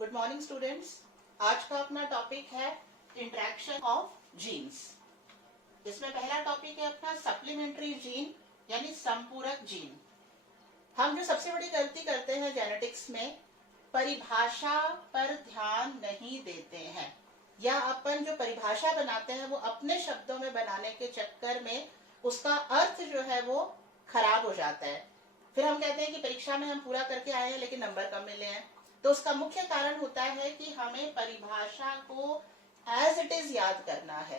Good morning students. आज का अपना टॉपिक है इंटरेक्शन ऑफ जीन्स। इसमें पहला टॉपिक है अपना सप्लीमेंट्री जीन यानी संपूरक जीन। हम जो सबसे बड़ी गलती करते हैं जेनेटिक्स में, परिभाषा पर ध्यान नहीं देते हैं, या अपन जो परिभाषा बनाते हैं वो अपने शब्दों में बनाने के चक्कर में उसका अर्थ जो है वो खराब हो जाता है। फिर हम कहते हैं कि परीक्षा में हम पूरा करके आए हैं लेकिन नंबर कम मिले हैं। तो उसका मुख्य कारण होता है कि हमें परिभाषा को एज इट इज याद करना है।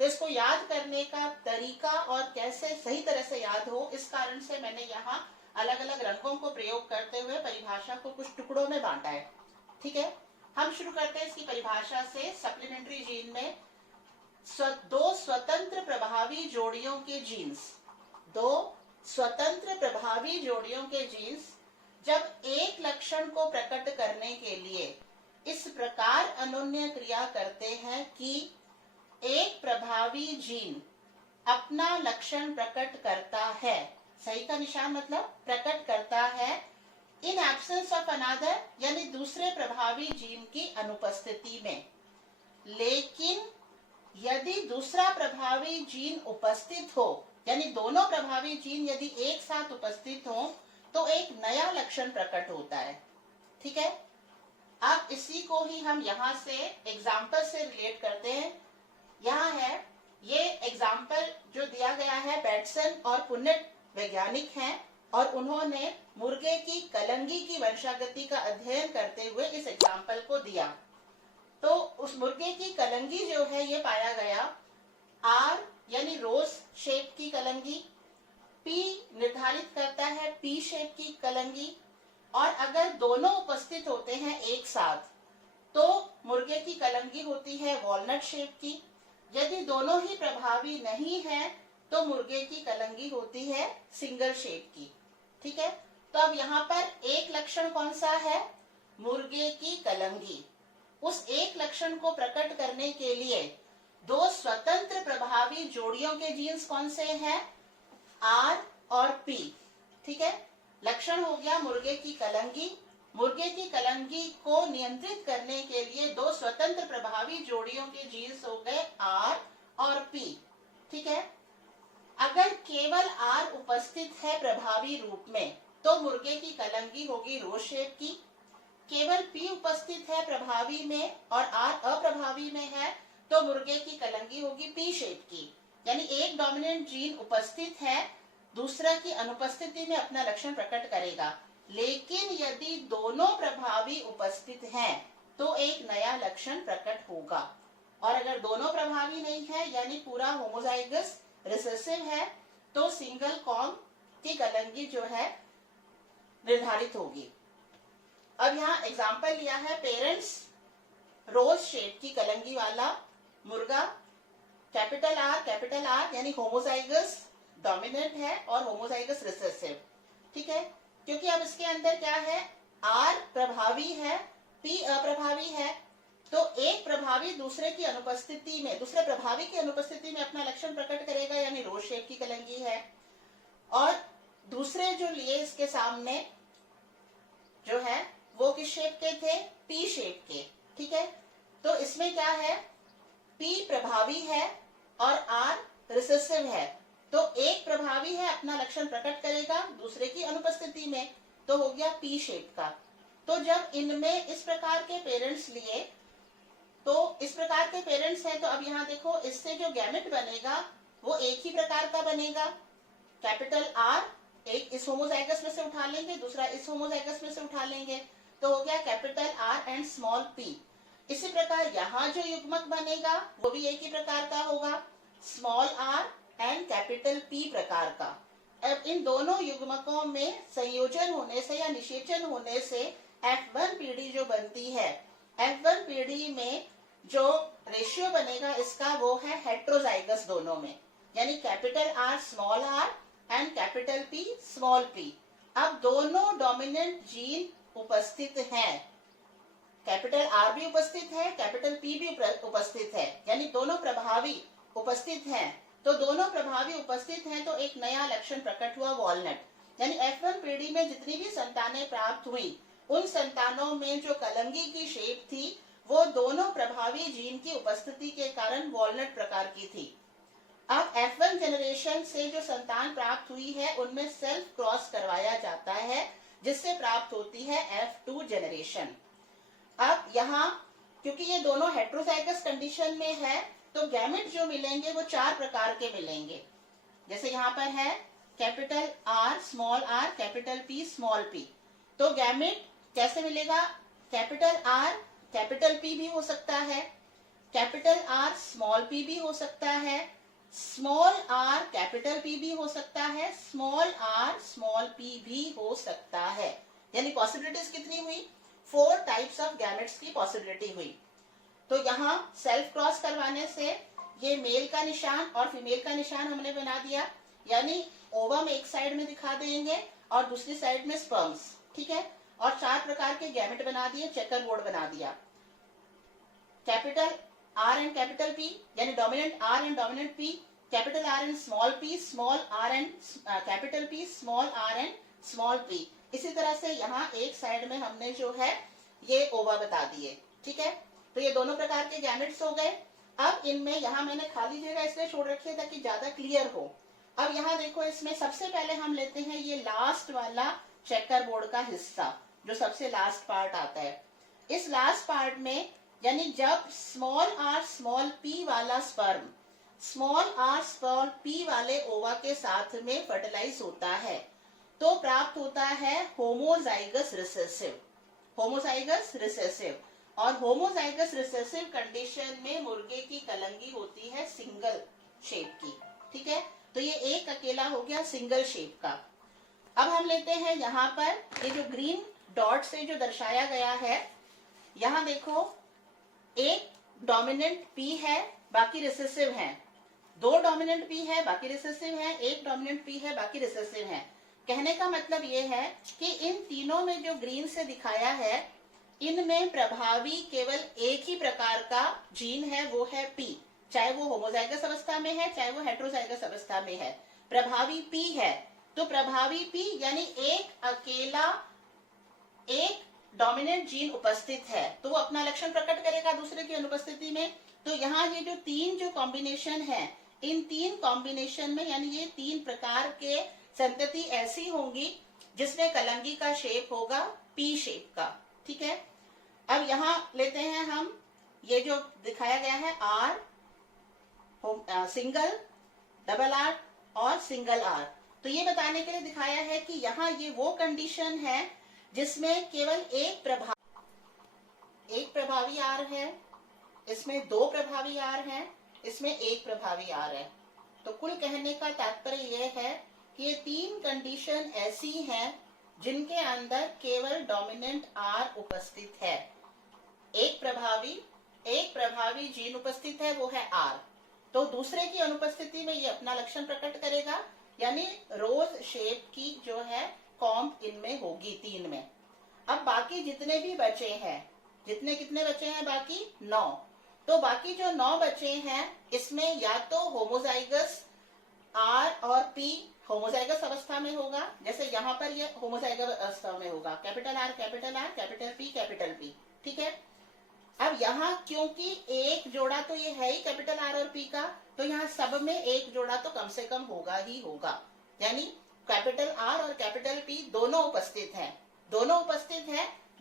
तो इसको याद करने का तरीका और कैसे सही तरह से याद हो, इस कारण से मैंने यहाँ अलग अलग रंगों को प्रयोग करते हुए परिभाषा को कुछ टुकड़ों में बांटा है। ठीक है, हम शुरू करते हैं इसकी परिभाषा से। सप्लीमेंट्री जीन में दो स्वतंत्र प्रभावी जोड़ियों के जीन्स, दो स्वतंत्र प्रभावी जोड़ियों के जीन्स जब एक लक्षण को प्रकट करने के लिए इस प्रकार अनोन्य क्रिया करते हैं कि एक प्रभावी जीन अपना लक्षण प्रकट करता है, सही का निशान मतलब प्रकट करता है, इन एब्सेंस ऑफ अनदर यानी दूसरे प्रभावी जीन की अनुपस्थिति में। लेकिन यदि दूसरा प्रभावी जीन उपस्थित हो, यानी दोनों प्रभावी जीन यदि एक साथ उपस्थित हो तो एक नया लक्षण प्रकट होता है। ठीक है, अब इसी को ही हम यहाँ से एग्जाम्पल से रिलेट करते हैं। यहाँ है ये एग्जाम्पल जो दिया गया है, बेटसन और पुन्नेट वैज्ञानिक हैं और उन्होंने मुर्गे की कलंगी की वंशागति का अध्ययन करते हुए इस एग्जाम्पल को दिया। तो उस मुर्गे की कलंगी जो है ये पाया गया आर यानी रोज शेप की कलंगी, पी निर्धारित करता है पी शेप की कलंगी, और अगर दोनों उपस्थित होते हैं एक साथ तो मुर्गे की कलंगी होती है वॉलनट शेप की। यदि दोनों ही प्रभावी नहीं है तो मुर्गे की कलंगी होती है सिंगल शेप की। ठीक है, तो अब यहाँ पर एक लक्षण कौन सा है? मुर्गे की कलंगी। उस एक लक्षण को प्रकट करने के लिए दो स्वतंत्र प्रभावी जोड़ियों के जीन्स कौन से हैं? आर और पी। ठीक है, लक्षण हो गया मुर्गे की कलंगी। मुर्गे की कलंगी को नियंत्रित करने के लिए दो स्वतंत्र प्रभावी जोड़ियों के जीन्स हो गए आर और पी। ठीक है, अगर केवल आर उपस्थित है प्रभावी रूप में तो मुर्गे की कलंगी होगी रोज शेप की। केवल पी उपस्थित है प्रभावी में और आर अप्रभावी में है तो मुर्गे की कलंगी होगी पी शेप की। यानी एक डोमिनेंट जीन उपस्थित है, दूसरा की अनुपस्थिति में अपना लक्षण प्रकट करेगा। लेकिन यदि दोनों प्रभावी उपस्थित हैं तो एक नया लक्षण प्रकट होगा। और अगर दोनों प्रभावी नहीं है यानी पूरा होमोजाइगस रिसेसिव है तो सिंगल कॉम की कलंगी जो है निर्धारित होगी। अब यहाँ एग्जाम्पल लिया है पेरेंट्स रोज शेप की कलंगी वाला मुर्गा, कैपिटल आर यानी होमोजाइगस डोमिनेंट है और होमोजाइगस रिसेसिव। ठीक है, क्योंकि अब इसके अंदर क्या है, आर प्रभावी है पी अप्रभावी है, तो एक प्रभावी दूसरे की अनुपस्थिति में, दूसरे प्रभावी की अनुपस्थिति में अपना लक्षण प्रकट करेगा यानी रोज शेप की कलंगी है। और दूसरे जो लिए इसके सामने जो है वो किस शेप के थे? पी शेप के। ठीक है, तो इसमें क्या है, पी प्रभावी है और आर रिसेसिव है, तो एक प्रभावी है अपना लक्षण प्रकट करेगा दूसरे की अनुपस्थिति में, तो हो गया पी शेप का। तो जब इनमें इस प्रकार के पेरेंट्स लिए, तो इस प्रकार के पेरेंट्स हैं, तो अब यहाँ देखो इससे जो गैमेट बनेगा वो एक ही प्रकार का बनेगा। कैपिटल आर एक इस होमोजाइगस में से उठा लेंगे, दूसरा इस होमोजाइगस में से उठा लेंगे, तो हो गया capital R and small P. इसी प्रकार यहाँ जो युग्मक बनेगा वो भी एक ही प्रकार का होगा, small R and capital P प्रकार का। अब इन दोनों युग्मकों में संयोजन होने से या निषेचन होने से F1 पीढ़ी जो बनती है, F1 पीढ़ी में जो रेशियो बनेगा इसका वो है हेट्रोजाइगस दोनों में, यानी capital R small R and capital P small P. अब दोनों डोमिनेंट जीन उपस्थित हैं, कैपिटल आर भी उपस्थित है, कैपिटल पी भी उपस्थित है, यानी दोनों प्रभावी उपस्थित हैं। तो दोनों प्रभावी उपस्थित हैं तो एक नया लक्षण प्रकट हुआ वॉलनट, यानी F1 पीढ़ी में जितनी भी संतानें प्राप्त हुई उन संतानों में जो कलंगी की शेप थी वो दोनों प्रभावी जीन की उपस्थिति के कारण वॉलनट प्रकार की थी। अब F1 जनरेशन से जो संतान प्राप्त हुई है उनमें सेल्फ क्रॉस करवाया जाता है जिससे प्राप्त होती है F2 जनरेशन। अब यहाँ क्योंकि ये दोनों हेट्रोजाइगस कंडीशन में है तो गैमेट जो मिलेंगे वो 4 प्रकार के मिलेंगे। जैसे यहाँ पर है capital R small r capital P small p। तो गैमेट कैसे मिलेगा? कैपिटल R कैपिटल P भी हो सकता है, कैपिटल R स्मॉल p भी हो सकता है, स्मॉल r कैपिटल P भी हो सकता है, स्मॉल r स्मॉल p भी हो सकता है। यानी पॉसिबिलिटीज कितनी हुई? 4 टाइप्स ऑफ गैमेट्स की पॉसिबिलिटी हुई। तो यहाँ सेल्फ क्रॉस करवाने से ये मेल का निशान और फीमेल का निशान हमने बना दिया, यानी ओवम एक साइड में दिखा देंगे और दूसरी साइड में स्पर्म्स, ठीक है। और 4 प्रकार के गैमेट बना दिए, चेकर बोर्ड बना दिया। Capital R and capital P यानी dominant R and dominant P, capital R and small p, small r and capital P, small r and small p। इसी तरह से यहाँ एक साइड में हमने जो है ये ओवा बता दिए, ठीक है। तो ये दोनों प्रकार के गैमेट्स हो गए। अब इनमें यहाँ मैंने खाली जगह इसलिए छोड़ रखी है ताकि ज्यादा क्लियर हो। अब यहाँ देखो, इसमें सबसे पहले हम लेते हैं ये लास्ट वाला चेकर बोर्ड का हिस्सा जो सबसे लास्ट पार्ट आता है। इस लास्ट पार्ट में यानी जब स्मॉल r स्मॉल p वाला sperm small r small p वाले ओवा के साथ में फर्टिलाइज होता है तो प्राप्त होता है होमोजाइगस रिसेसिव। होमोजाइगस रिसेसिव और होमोजाइगस रिसेसिव कंडीशन में मुर्गे की कलंगी होती है सिंगल शेप की, ठीक है। तो ये एक अकेला हो गया सिंगल शेप का। अब हम लेते हैं यहाँ पर ये जो ग्रीन डॉट से जो दर्शाया गया है, यहाँ देखो एक डोमिनेंट P है बाकी रिसेसिव है, 2 डोमिनेंट P है बाकी रिसेसिव है, 1 डोमिनेंट P है बाकी रिसेसिव है। कहने का मतलब ये है कि इन तीनों में जो ग्रीन से दिखाया है इनमें प्रभावी केवल एक ही प्रकार का जीन है, वो है P, चाहे वो होमोजाइगस अवस्था में है चाहे वो हेट्रोजाइगस अवस्था में है, प्रभावी P है। तो प्रभावी P यानी एक अकेला एक डोमिनेंट जीन उपस्थित है तो वो अपना लक्षण प्रकट करेगा दूसरे की अनुपस्थिति में। तो यहाँ ये जो 3 जो कॉम्बिनेशन है, इन 3 कॉम्बिनेशन में यानी ये 3 प्रकार के संतति ऐसी होंगी जिसमें कलंगी का शेप होगा P शेप का, ठीक है। अब यहाँ लेते हैं हम ये जो दिखाया गया है R सिंगल, डबल R और सिंगल R। तो ये बताने के लिए दिखाया है कि यहाँ ये वो कंडीशन है जिसमें केवल एक प्रभावी R है, इसमें 2 प्रभावी R हैं, इसमें 1 प्रभावी R है। तो कुल कहने का तात्पर्य यह है कि ये 3 कंडीशन ऐसी हैं जिनके अंदर केवल डोमिनेंट R उपस्थित है। एक प्रभावी जीन उपस्थित है वो है R, तो दूसरे की अनुपस्थिति में ये अपना लक्षण प्रकट करेगा, यानी रोज शेप की जो है कॉम्ब इनमें होगी 3 में। अब बाकी जितने भी बचे हैं, कितने बचे हैं बाकी 9। तो बाकी जो 9 बचे हैं इसमें या तो होमोजाइगस R और P होमोजाइगस अवस्था में होगा, जैसे यहाँ पर ये होमोजाइगस अवस्था में होगा, कैपिटल R कैपिटल P, ठीक है। अब यहाँ क्योंकि एक जोड़ा तो ये है ही कैपिटल R और P का, तो यहाँ सब में एक जोड़ा तो कम से कम होगा ही होगा, यानी कैपिटल R और कैपिटल P दोनों उपस्थित हैं,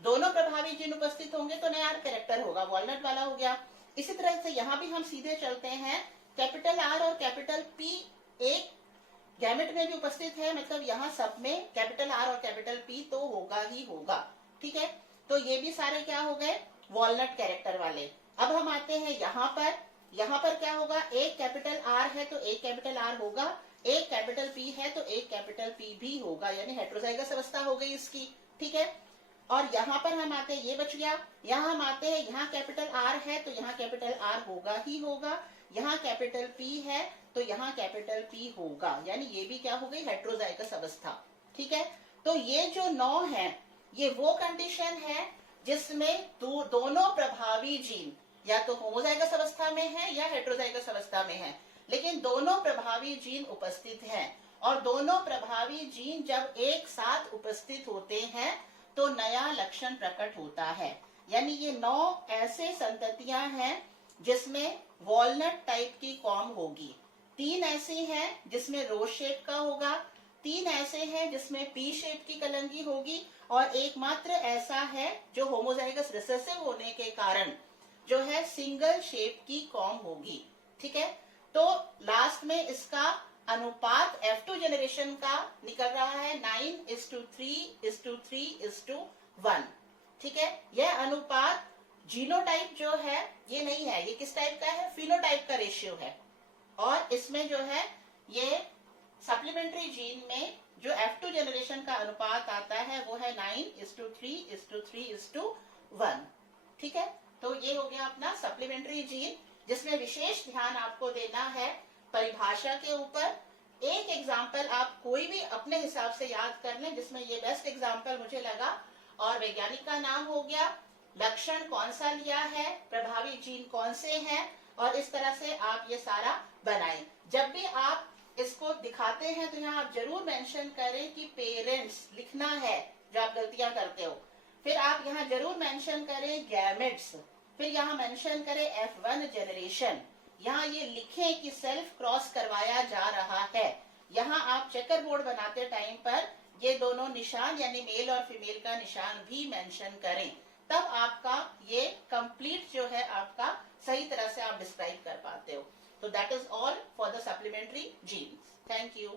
दोनों प्रभावी जीन उपस्थित होंगे तो नया कैरेक्टर होगा, वॉलनट वाला हो गया। इसी तरह से यहाँ भी हम सीधे चलते हैं, कैपिटल R और कैपिटल P एक गैमेट में भी उपस्थित है, मतलब यहाँ सब में कैपिटल R और कैपिटल P तो होगा ही होगा, ठीक है। तो ये भी सारे क्या हो गए, वॉलनट कैरेक्टर वाले। अब हम आते हैं यहाँ पर क्या होगा, एक कैपिटल R है तो एक कैपिटल R होगा, एक कैपिटल P है तो एक कैपिटल P भी होगा, यानी हेट्रोजाइगस अवस्था हो गई इसकी, ठीक है। और यहाँ पर हम आते हैं, ये बच गया, यहाँ हम आते हैं, यहाँ कैपिटल R है तो यहाँ कैपिटल R होगा ही होगा, यहाँ कैपिटल P है तो यहाँ कैपिटल P होगा, यानी ये भी क्या हो गई, हेट्रोजाइगस अवस्था, ठीक है। तो ये जो 9 है ये वो कंडीशन है जिसमें दोनों प्रभावी जीन या तो होमोजाइगस अवस्था में है या हेट्रोजाइगस अवस्था में है, लेकिन दोनों प्रभावी जीन उपस्थित हैं। और दोनों प्रभावी जीन जब एक साथ उपस्थित होते हैं तो नया लक्षण प्रकट होता है। यानी ये 9 ऐसे संततियां हैं जिसमें वॉलनट टाइप की कॉम होगी, 3 ऐसी हैं जिसमें रोज शेप का होगा, 3 ऐसे हैं जिसमें पी शेप की कलंगी होगी, और एकमात्र ऐसा है जो होमोजाइगस रिसेसिव होने के कारण जो है सिंगल शेप की कॉम होगी। ठीक है, तो लास्ट में इसका अनुपात F2 जनरेशन का निकल रहा है 9:3:3:1। ठीक है, यह अनुपात जीनोटाइप जो है ये नहीं है, ये किस टाइप का है, फिनोटाइप का रेशियो है। और इसमें जो है ये सप्लीमेंट्री जीन में जो F2 जनरेशन का अनुपात आता है वो है 9:3:3:1। ठीक है, तो ये हो गया अपना सप्लीमेंट्री जीन, जिसमें विशेष ध्यान आपको देना है परिभाषा के ऊपर। एक एग्जाम्पल आप कोई भी अपने हिसाब से याद कर लें, जिसमें ये बेस्ट एग्जाम्पल मुझे लगा, और वैज्ञानिक का नाम हो गया, लक्षण कौन सा लिया है, प्रभावी जीन कौन से हैं, और इस तरह से आप ये सारा बनाएं। जब भी आप इसको दिखाते हैं तो यहाँ आप जरूर मेंशन करें कि पेरेंट्स लिखना है, जो आप गलतियां करते हो। फिर आप यहाँ जरूर मेंशन करें गैमेट्स, फिर यहाँ मेंशन करें F1 जनरेशन, यहाँ ये लिखें कि सेल्फ क्रॉस करवाया जा रहा है। यहाँ आप चेकर बोर्ड बनाते टाइम पर ये दोनों निशान यानी मेल और फीमेल का निशान भी मेंशन करें, तब आपका ये कंप्लीट जो है आपका सही तरह से आप डिस्क्राइब कर पाते हो। तो that is all for the supplementary genes. Thank you.